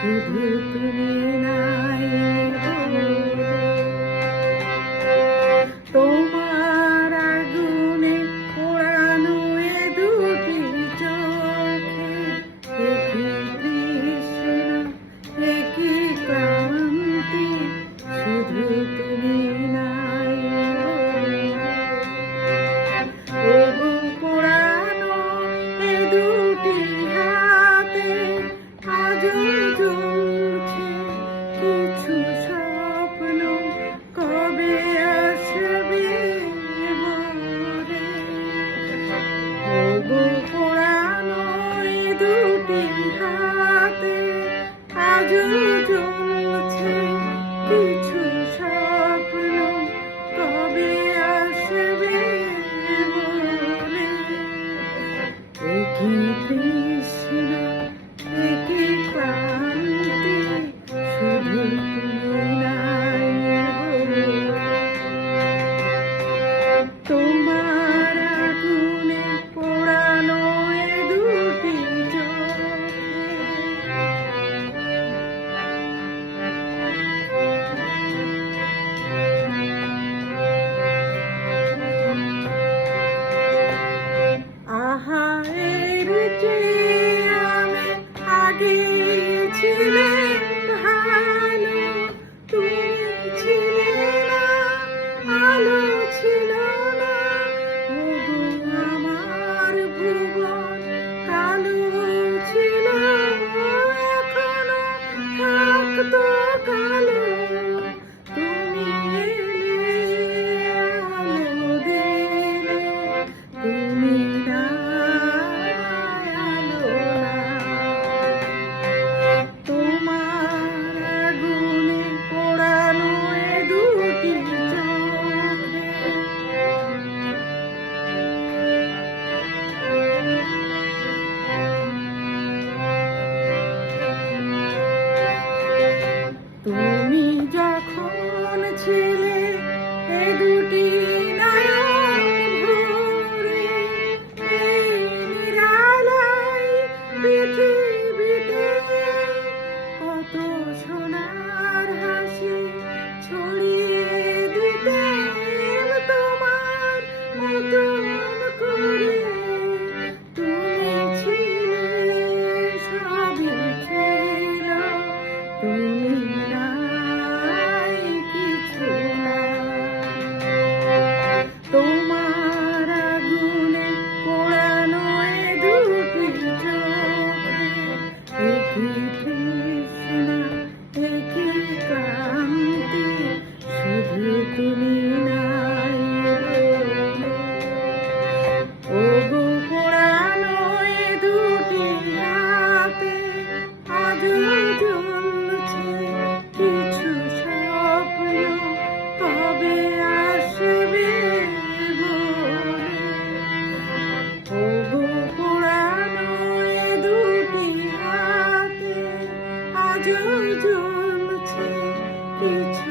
শুধু তুমি নাই বলে। তোমার আগুনে পোড়ানো এ দুটি চোখে একই তৃষ্ণা একই ক্লান্তি, শুধু তুমি নাই বলে। তবু পোড়ানো এ দুটি হাতে আজও জ্বলছে কিছু স্বপ্ন, কবে আসবে বলে। তবু পোড়ানো এ দুটি হাতে আজও জ্বলছে কিছু স্বপ্ন, কবে আসবে বলে। একই তৃষ্ণা একই ক্লান্তি, শুধু তুমি নাই বলে। তোমার আগুনে পোড়ানো এ দুটি চোখে। আহা এর চেয়ে আমি আগে ছিলাম ভালো, তুমি ছিলে না, আলো ছিল না, ওগো আমার ভুবন কালো ছিল, এখনো থাকতো কালো। তুমি এলে আলো দিলে, তুমি নাই আলো না। তোমার আগুনে পোড়ানো এ দুটি চোখে। তুমি যখন ছিলে এ দুটি নয়ন ভরে, এই নিরালায় পৃথিবীতে কত সোনার হাসি ছড়িয়ে দিতে তোমার মতন করে। তুমি ছিলে সবই ছিল, তুমি নাই কিছু না। তোমার আগুনে পোড়ানো এ দুটি চোখে একই তৃষ্ণা একই ক্লান্তি, শুধু তুমি নাই বলে। ওগো পোড়ানো এ দুটি হাতে আজও জ্বলছে কিছু স্বপ্ন, কবে আসবে বলে। ওগো পোড়ানো এ দুটি হাতে আজও জ্বলছে কিছু